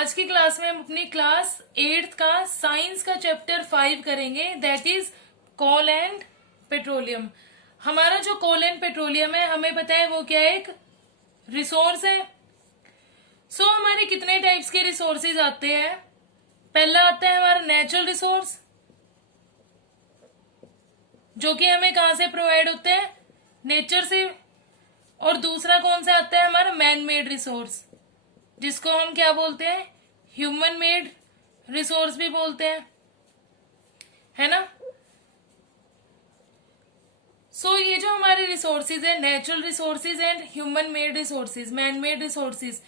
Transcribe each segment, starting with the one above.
आज की क्लास में हम अपनी क्लास 8th का साइंस का चैप्टर 5 करेंगे, that is coal and petroleum. हमारा जो कोल एंड पेट्रोलियम है, हमें पता है वो क्या है, एक रिसोर्स है। हमारे कितने टाइप्स के रिसोर्सेज आते हैं। पहला आता है हमारा नेचुरल रिसोर्स, जो कि हमें कहां से प्रोवाइड होते हैं, नेचर से। और दूसरा कौन सा आता है हमारा मैन मेड रिसोर्स, जिसको हम क्या बोलते हैं, ह्यूमन मेड रिसोर्स भी बोलते हैं, है ना। ये जो हमारे रिसोर्सेज है, natural resources and human made resources, man made resources.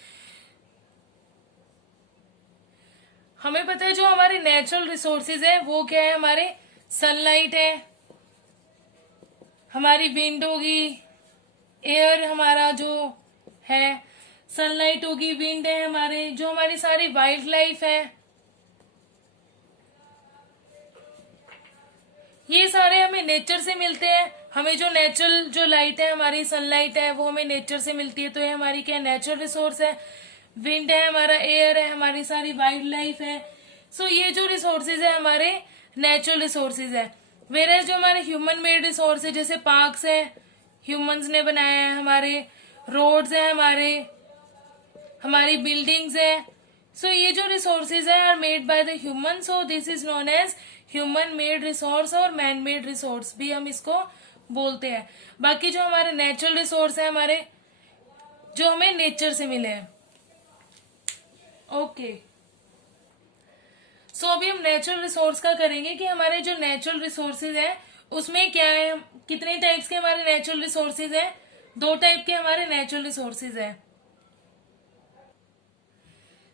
हमें पता है जो हमारे नेचुरल रिसोर्सेज है वो क्या है, हमारे सनलाइट है, हमारी विंड होगी, एयर हमारा जो है, सनलाइट होगी, विंड है हमारे, जो हमारी सारी वाइल्ड लाइफ है, ये सारे हमें नेचर से मिलते हैं। हमें जो नेचुरल जो लाइट है, हमारी सनलाइट है, वो हमें नेचर से मिलती है, तो ये हमारी क्या नेचुरल रिसोर्स है। विंड है हमारा, एयर है, हमारी सारी वाइल्ड लाइफ है। ये जो रिसोर्सेज है हमारे नेचुरल रिसोर्सेज है। वेयर जो हमारे ह्यूमन मेड रिसोर्स है, जैसे पार्क्स है, ह्यूमंस ने बनाया है, हमारे रोड्स है, हमारी बिल्डिंग्स है। ये जो रिसोर्सेज है are made by the human, so this is known as human made resource और मैन मेड रिसोर्स भी हम इसको बोलते हैं। बाकी जो हमारे नेचुरल रिसोर्स है हमारे, जो हमें नेचर से मिले हैं। ओके, अभी हम नेचुरल रिसोर्स का करेंगे कि हमारे जो नेचुरल रिसोर्सेज है उसमें क्या है, कितने टाइप्स के हमारे नेचुरल रिसोर्सेज है। 2 टाइप के हमारे नेचुरल रिसोर्सेज है।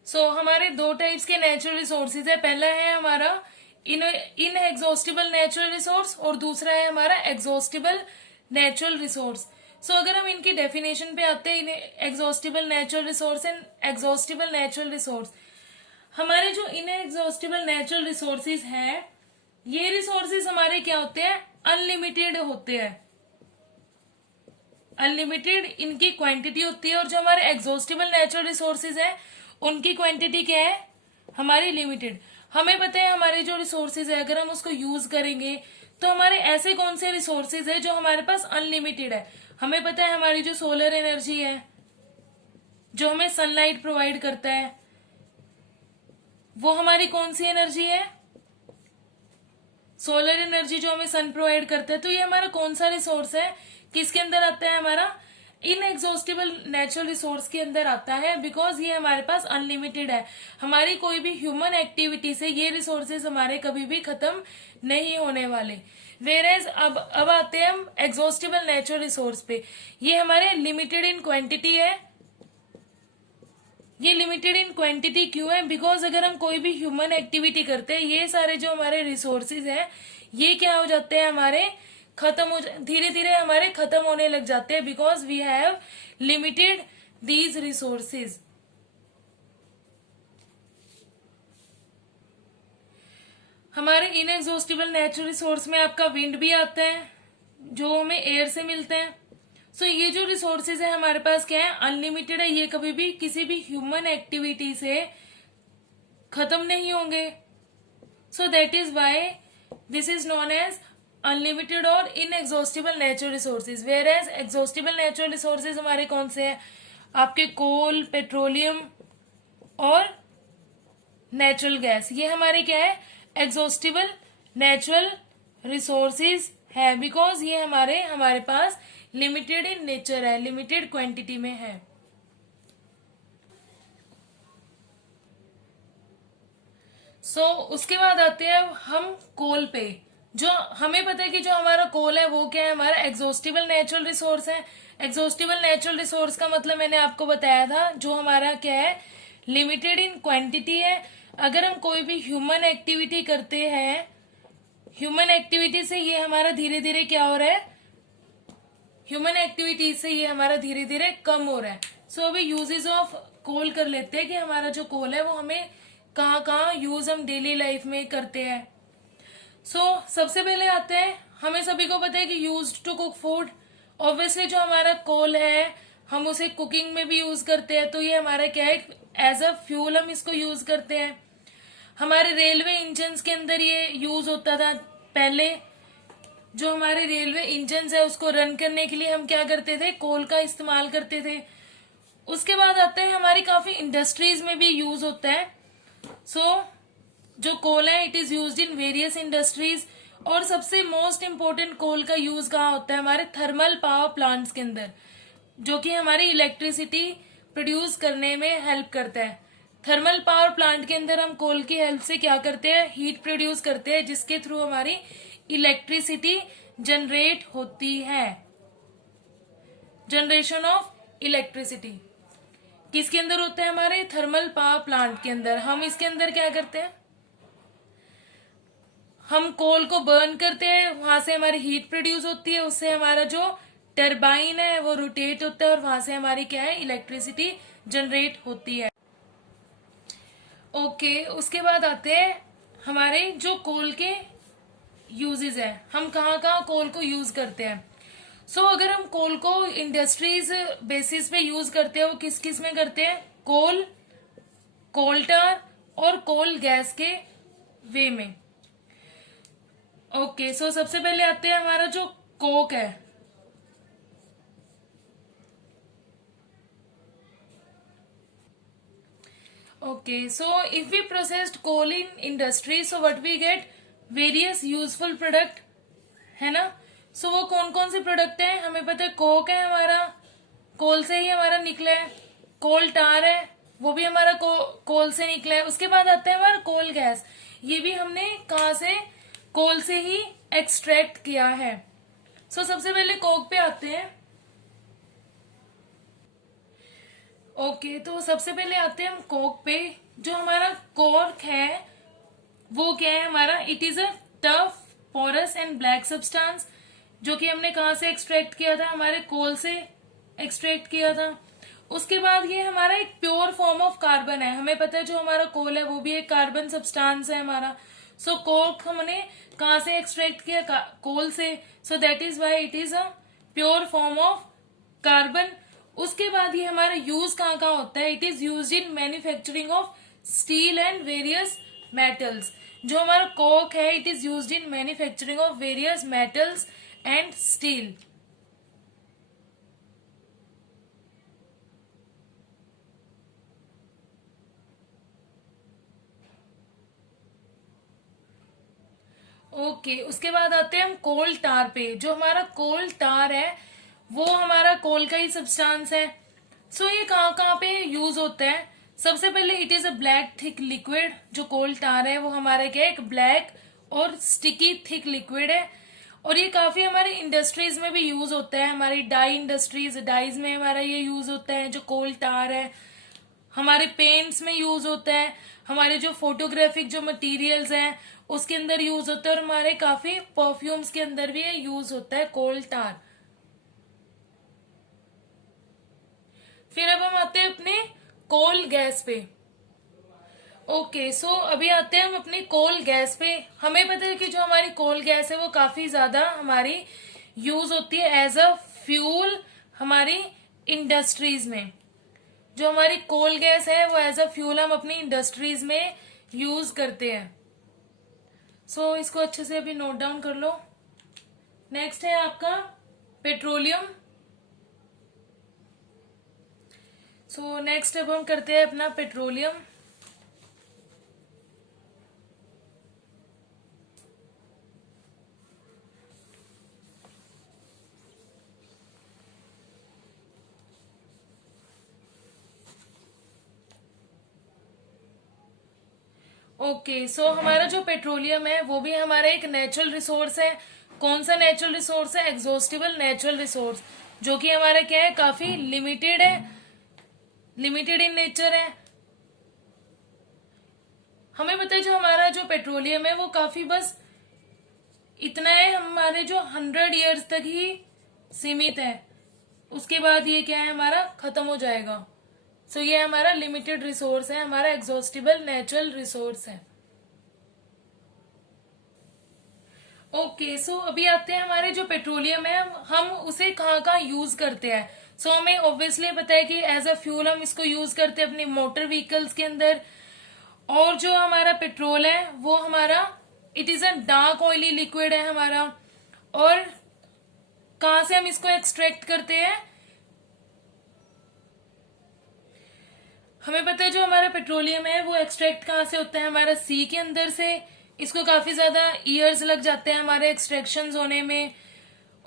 हमारे 2 टाइप्स के नेचुरल रिसोर्सेज है। पहला है हमारा इन एग्जॉस्टिबल नेचुरल रिसोर्स और दूसरा है हमारा एग्जॉस्टिबल नेचुरल रिसोर्स। अगर हम इनकी डेफिनेशन पे आते हैं, exhaustible natural resource and exhaustible natural resource. हमारे जो इन एग्जॉस्टिबल नेचुरल रिसोर्सेज है, ये रिसोर्सेज हमारे क्या होते हैं, अनलिमिटेड होते हैं। अनलिमिटेड इनकी क्वांटिटी होती है। और जो हमारे एग्जॉस्टिबल नेचुरल रिसोर्सेज है उनकी क्वांटिटी क्या है, हमारी लिमिटेड। हमें पता है हमारे जो रिसोर्सेज है, अगर हम उसको यूज करेंगे तो हमारे ऐसे कौन से रिसोर्सेज है जो हमारे पास अनलिमिटेड है। हमें पता है हमारी जो सोलर एनर्जी है, जो हमें सनलाइट प्रोवाइड करता है, वो हमारी कौन सी एनर्जी है, सोलर एनर्जी जो हमें सन प्रोवाइड करता है। तो ये हमारा कौन सा रिसोर्स है, किसके अंदर आता है, हमारा इनएग्जॉस्टिबल नेचुरल रिसोर्स के अंदर आता है, बिकॉज ये हमारे पास अनलिमिटेड है। हमारी कोई भी ह्यूमन एक्टिविटी से ये रिसोर्सेज हमारे कभी भी खत्म नहीं होने वाले। वेरेज अब आते हैं हम एग्जॉस्टिबल नेचुरल रिसोर्स पे। ये हमारे लिमिटेड इन क्वांटिटी है। ये लिमिटेड इन क्वांटिटी क्यों है, बिकॉज अगर हम कोई भी ह्यूमन एक्टिविटी करते हैं, ये सारे जो हमारे रिसोर्सेज हैं ये क्या हो जाते हैं, हमारे खत्म हो, धीरे धीरे हमारे खत्म होने लग जाते हैं, because we have limited these resources. हमारे इनएग्जॉस्टिबल नेचुरल रिसोर्स में आपका विंड भी आता है, जो हमें एयर से मिलते हैं। ये जो रिसोर्सेज है हमारे पास क्या है, अनलिमिटेड है। ये कभी भी किसी भी ह्यूमन एक्टिविटी से खत्म नहीं होंगे। That is why this is known as unlimited और inexhaustible natural resources. Whereas exhaustible natural resources हमारे कौन से हैं, आपके कोल, पेट्रोलियम और नेचुरल गैस। ये हमारे क्या है, एग्जॉस्टिबल नेचुरल रिसोर्सेज है, बिकॉज ये हमारे पास लिमिटेड इन नेचर है, लिमिटेड क्वांटिटी में है। उसके बाद आते हैं हम कोल पे। जो हमें पता है कि जो हमारा कोल है वो क्या है, हमारा एग्जॉस्टिबल नेचुरल रिसोर्स है। एग्जॉस्टिबल नेचुरल रिसोर्स का मतलब मैंने आपको बताया था, जो हमारा क्या है, लिमिटेड इन क्वांटिटी है। अगर हम कोई भी ह्यूमन एक्टिविटी करते हैं, ह्यूमन एक्टिविटी से ये हमारा धीरे धीरे क्या हो रहा है, ह्यूमन एक्टिविटी से ये हमारा धीरे धीरे कम हो रहा है। अभी यूजेस ऑफ कोल कर लेते हैं कि हमारा जो कोल है वो हमें कहाँ कहाँ यूज हम डेली लाइफ में करते हैं। सबसे पहले आते हैं, हमें सभी को पता है कि use to cook food. Obviously जो हमारा कोल है हम उसे कुकिंग में भी यूज करते हैं, तो ये हमारा क्या है, एज अ फ्यूल हम इसको यूज करते हैं। हमारे रेलवे इंजन्स के अंदर ये यूज होता था पहले। जो हमारे रेलवे इंजन्स है उसको रन करने के लिए हम क्या करते थे, कोल का इस्तेमाल करते थे। उसके बाद आते हैं हमारी काफी इंडस्ट्रीज में भी यूज होता है। जो कोल है it is used in various industries. और सबसे मोस्ट इम्पोर्टेंट कोल का यूज कहाँ होता है, हमारे थर्मल पावर प्लांट्स के अंदर, जो कि हमारी इलेक्ट्रिसिटी प्रोड्यूस करने में हेल्प करता है। थर्मल पावर प्लांट के अंदर हम कोल की हेल्प से क्या करते हैं, हीट प्रोड्यूस करते हैं, जिसके थ्रू हमारी इलेक्ट्रिसिटी जनरेट होती है। जनरेशन ऑफ इलेक्ट्रिसिटी किसके अंदर होता है, हमारे थर्मल पावर प्लांट के अंदर। हम इसके अंदर क्या करते हैं, हम कोल को बर्न करते हैं, वहां से हमारी हीट प्रोड्यूस होती है, उससे हमारा जो टरबाइन है वो रोटेट होता है और वहां से हमारी क्या है, इलेक्ट्रिसिटी जनरेट होती है। ओके, उसके बाद आते हैं हमारे जो कोल के यूजेस है, हम कहाँ कहाँ कोल को यूज करते हैं। अगर हम कोल को इंडस्ट्रीज बेसिस पे यूज करते हैं, वो किस किस में करते हैं, कोल, कोल टार और कोल गैस के वे में। ओके, सबसे पहले आते हैं हमारा जो कोक है। Okay, if we processed coal in industry, so what we get, various useful product, है ना। वो कौन कौन से प्रोडक्ट है, हमें पता है कोक है हमारा, कोल से ही हमारा निकला है। कोल टार है, वो भी हमारा कोल से निकला है। उसके बाद आता है हमारा कोल गैस, ये भी हमने कहा से, कोल से ही एक्सट्रैक्ट किया है। सबसे पहले कोक पे आते हैं। ओके, तो सबसे पहले आते हैं हम कोक पे। जो हमारा कोक है वो क्या है हमारा, it is a tough porous and black substance, जो कि हमने कहा से एक्सट्रैक्ट किया था, हमारे कोल से एक्सट्रैक्ट किया था। उसके बाद ये हमारा एक प्योर फॉर्म ऑफ कार्बन है। हमें पता है जो हमारा कोल है वो भी एक कार्बन सब्सटेंस है हमारा। कोक हमने कहा से एक्सट्रैक्ट किया, कोल से। That is why it is a pure form of carbon. उसके बाद ये हमारा यूज कहाँ कहाँ होता है, it is use in manufacturing of steel and various metals. जो हमारा कोक है it is use in manufacturing of various metals and steel. Okay, उसके बाद आते हैं हम कोल टार पे। जो हमारा कोल टार है वो हमारा कोल का ही सब्सटेंस है। ये कहाँ कहाँ पे यूज होता है, सबसे पहले it is a black thick liquid. जो कोल टार है वो हमारा क्या है, एक ब्लैक और स्टिकी थिक लिक्विड है। और ये काफी हमारी इंडस्ट्रीज में भी यूज होता है, हमारी डाई इंडस्ट्रीज, डाइज में हमारा ये यूज होता है जो कोल टार है। हमारे पेंट्स में यूज होता है, हमारे जो फोटोग्राफिक जो मटेरियल्स हैं उसके अंदर यूज होता है, और हमारे काफी परफ्यूम्स के अंदर भी यूज होता है कोल टार। फिर अब हम आते हैं अपने कोल गैस पे। ओके, अभी आते हैं हम अपनी कोल गैस पे। हमें पता है कि जो हमारी कोल गैस है वो काफी ज्यादा हमारी यूज होती है एज अ फ्यूल हमारी इंडस्ट्रीज में। जो हमारी कोल गैस है वो एज अ फ्यूल हम अपनी इंडस्ट्रीज में यूज करते हैं। इसको अच्छे से अभी नोट डाउन कर लो। नेक्स्ट है आपका पेट्रोलियम। नेक्स्ट अब हम करते हैं अपना पेट्रोलियम। ओके, हमारा जो पेट्रोलियम है वो भी हमारा एक नेचुरल रिसोर्स है। कौन सा नेचुरल रिसोर्स है, एग्जॉस्टिबल नेचुरल रिसोर्स, जो कि हमारा क्या है, काफी लिमिटेड है, लिमिटेड इन नेचर है। हमें पता है जो हमारा जो पेट्रोलियम है वो काफी बस इतना है, हमारे जो 100 ईयर्स तक ही सीमित है, उसके बाद ये क्या है हमारा खत्म हो जाएगा। ये हमारा लिमिटेड रिसोर्स है, हमारा एग्जॉस्टिबल नेचुरल रिसोर्स है। ओके, अभी आते हैं हमारे जो पेट्रोलियम है हम उसे कहाँ कहाँ यूज करते हैं। सो हमें ऑब्वियसली पता है कि एज अ फ्यूल हम इसको यूज करते हैं अपने मोटर व्हीकल्स के अंदर। और जो हमारा पेट्रोल है वो हमारा it is a dark oily liquid है हमारा। और कहां से हम इसको एक्सट्रैक्ट करते हैं, हमें पता है जो हमारा पेट्रोलियम है वो एक्सट्रैक्ट कहाँ से होता है, हमारा सी के अंदर से। इसको काफी ज्यादा ईयर्स लग जाते हैं हमारे एक्सट्रैक्शन होने में।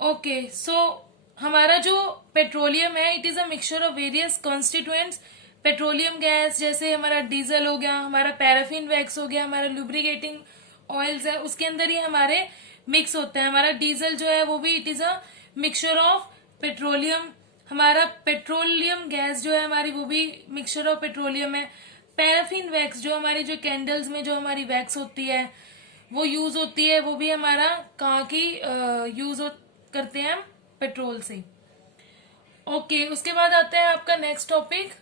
ओके, सो हमारा जो पेट्रोलियम है it is a mixture of various constituents. Petroleum gas जैसे हमारा डीजल हो गया, हमारा पैराफिन वैक्स हो गया, हमारा लुब्रिकेटिंग ऑयल्स है, उसके अंदर ही हमारे मिक्स होता है। हमारा डीजल जो है वो भी it is a mixture of petroleum. हमारा पेट्रोलियम गैस जो है हमारी वो भी मिक्सचर ऑफ पेट्रोलियम है। पैराफिन वैक्स जो हमारी जो कैंडल्स में जो हमारी वैक्स होती है वो यूज होती है, वो भी हमारा कहाँ की यूज करते हैं हम, पेट्रोल से। ओके, उसके बाद आता है आपका नेक्स्ट टॉपिक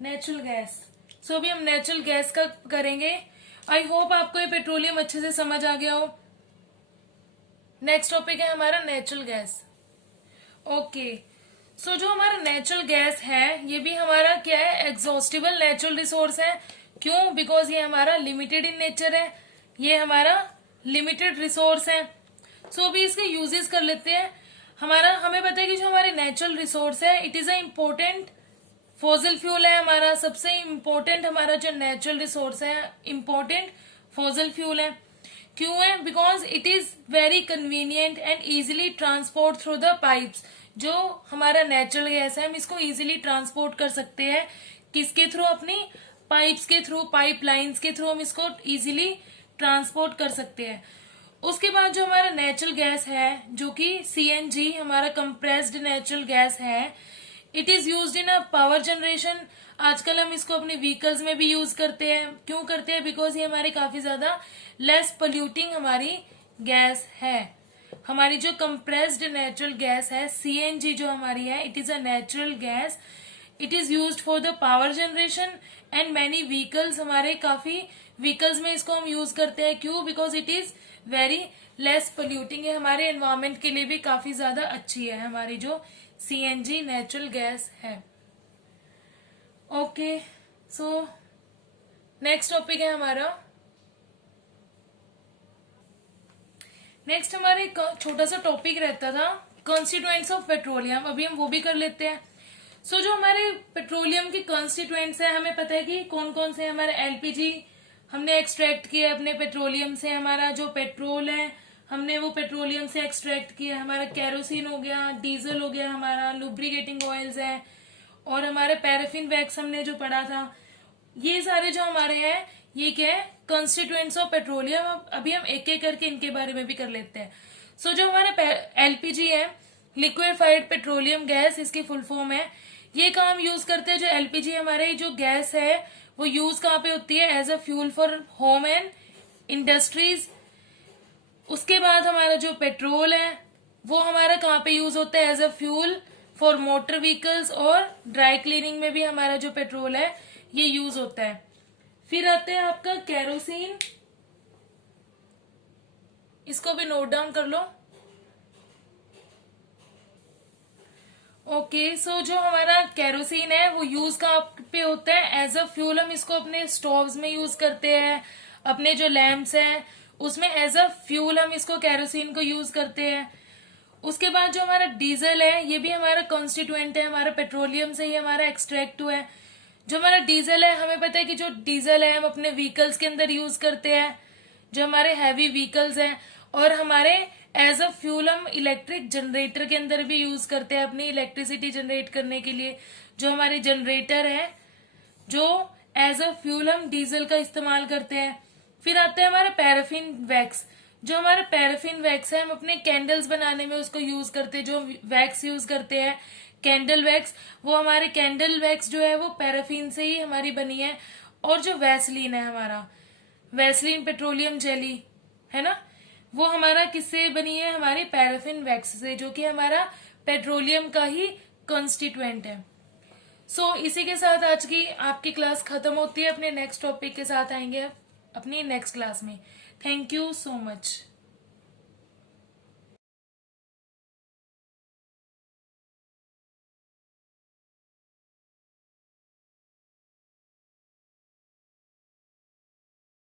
नेचुरल गैस। सो अभी हम नेचुरल गैस का करेंगे। आई होप आपको ये पेट्रोलियम अच्छे से समझ आ गया हो। नेक्स्ट टॉपिक है हमारा नेचुरल गैस। ओके, सो जो हमारा नेचुरल गैस है ये भी हमारा क्या है, एग्जॉस्टिबल नेचुरल रिसोर्स है। क्यों? बिकॉज ये हमारा लिमिटेड इन नेचर है, ये हमारा लिमिटेड रिसोर्स है। सो अभी इसके यूजेस कर लेते हैं। हमें पता है कि जो हमारे नेचुरल रिसोर्स है it is a important fossil fuel है। हमारा सबसे इम्पोर्टेंट हमारा जो नेचुरल रिसोर्स है इम्पोर्टेंट फॉसिल फ्यूल है। क्यों है? Because it is very convenient and easily transport through the pipes. जो हमारा नेचुरल गैस है हम इसको इजिली ट्रांसपोर्ट कर सकते हैं, किसके थ्रू, अपनी पाइप्स के थ्रू, पाइप लाइन्स के थ्रू हम इसको इजिली ट्रांसपोर्ट कर सकते हैं। उसके बाद जो हमारा नेचुरल गैस है जो कि सीएनजी हमारा कंप्रेस्ड नेचुरल गैस है, it is used in a power generation. आजकल हम इसको अपने व्हीकल्स में भी यूज करते हैं। क्यों करते हैं? बिकॉज ये हमारी काफी ज्यादा लेस पोल्यूटिंग हमारी गैस है। हमारी जो कंप्रेस्ड नेचुरल गैस है सीएनजी जो हमारी है it is a natural gas. It is used for the power generation and many vehicles, हमारे काफी व्हीकल्स में इसको हम यूज करते हैं। क्यों? Because it is very less polluting है, हमारे एनवायरमेंट के लिए भी काफी ज्यादा अच्छी है हमारी जो सीएनजी नेचुरल गैस है। ओके, सो नेक्स्ट टॉपिक है हमारा, नेक्स्ट हमारा एक छोटा सा टॉपिक रहता था कॉन्स्टिट्यूएंट्स ऑफ पेट्रोलियम। अभी हम वो भी कर लेते हैं। सो जो हमारे पेट्रोलियम के कॉन्स्टिट्यूएंट्स है हमें पता है कि कौन कौन से। हमारे एलपीजी हमने एक्सट्रैक्ट किया अपने पेट्रोलियम से, हमारा जो पेट्रोल है हमने वो पेट्रोलियम से एक्सट्रैक्ट किया, हमारा कैरोसिन हो गया, डीजल हो गया, हमारा लुब्रिकेटिंग ऑयल्स है, और हमारे पैराफिन वैक्स हमने जो पढ़ा था। ये सारे जो हमारे हैं ये क्या है, कॉन्स्टिट्यूएंट्स ऑफ पेट्रोलियम। अभी हम एक एक करके इनके बारे में भी कर लेते हैं। सो जो हमारे एलपीजी है लिक्विफाइड पेट्रोलियम गैस, इसकी फुल फॉर्म है। ये काम यूज करते हैं जो एलपीजी हमारे जो गैस है वो यूज कहाँ पे होती है, as a fuel for home and industries. उसके बाद हमारा जो पेट्रोल है वो हमारा कहाँ पे यूज होता है, as a fuel for motor vehicles, और ड्राई क्लीनिंग में भी हमारा जो पेट्रोल है ये यूज होता है। फिर आते हैं आपका कैरोसिन, इसको भी नोट डाउन कर लो। ओके, सो जो हमारा कैरोसिन है वो यूज कहाँ पे होता है, एज अ फ्यूल। हम इसको अपने स्टोव्स में यूज करते हैं, अपने जो लैम्प्स हैं उसमें एज अ फ्यूल हम इसको कैरोसिन को यूज करते हैं। उसके बाद जो हमारा डीजल है ये भी हमारा कॉन्स्टिट्यूएंट है, हमारा पेट्रोलियम से ही हमारा एक्सट्रैक्ट हुआ है। जो हमारा डीजल है हमें पता है कि जो डीजल है हम अपने व्हीकल्स के अंदर यूज करते हैं, जो हमारे हैवी व्हीकल्स हैं, और हमारे एज अ फ्यूल हम इलेक्ट्रिक जनरेटर के अंदर भी यूज करते हैं अपनी इलेक्ट्रिसिटी जनरेट करने के लिए। जो हमारे जनरेटर है जो एज अ फ्यूल हम डीजल का इस्तेमाल करते हैं। फिर आता है हमारा पैराफिन वैक्स। जो हमारा पैराफिन वैक्स है हम अपने कैंडल्स बनाने में उसको यूज करते हैं। जो वैक्स यूज करते हैं कैंडल वैक्स, वो हमारे कैंडल वैक्स जो है वो पैराफिन से ही हमारी बनी है। और जो वैसलीन है हमारा वैसलीन पेट्रोलियम जेली है ना, वो हमारा किससे बनी है, हमारी पैराफिन वैक्स से, जो कि हमारा पेट्रोलियम का ही कॉन्स्टिट्यूएंट है। सो इसी के साथ आज की आपकी क्लास खत्म होती है। अपने नेक्स्ट टॉपिक के साथ आएंगे अपनी नेक्स्ट क्लास में। Thank you so much.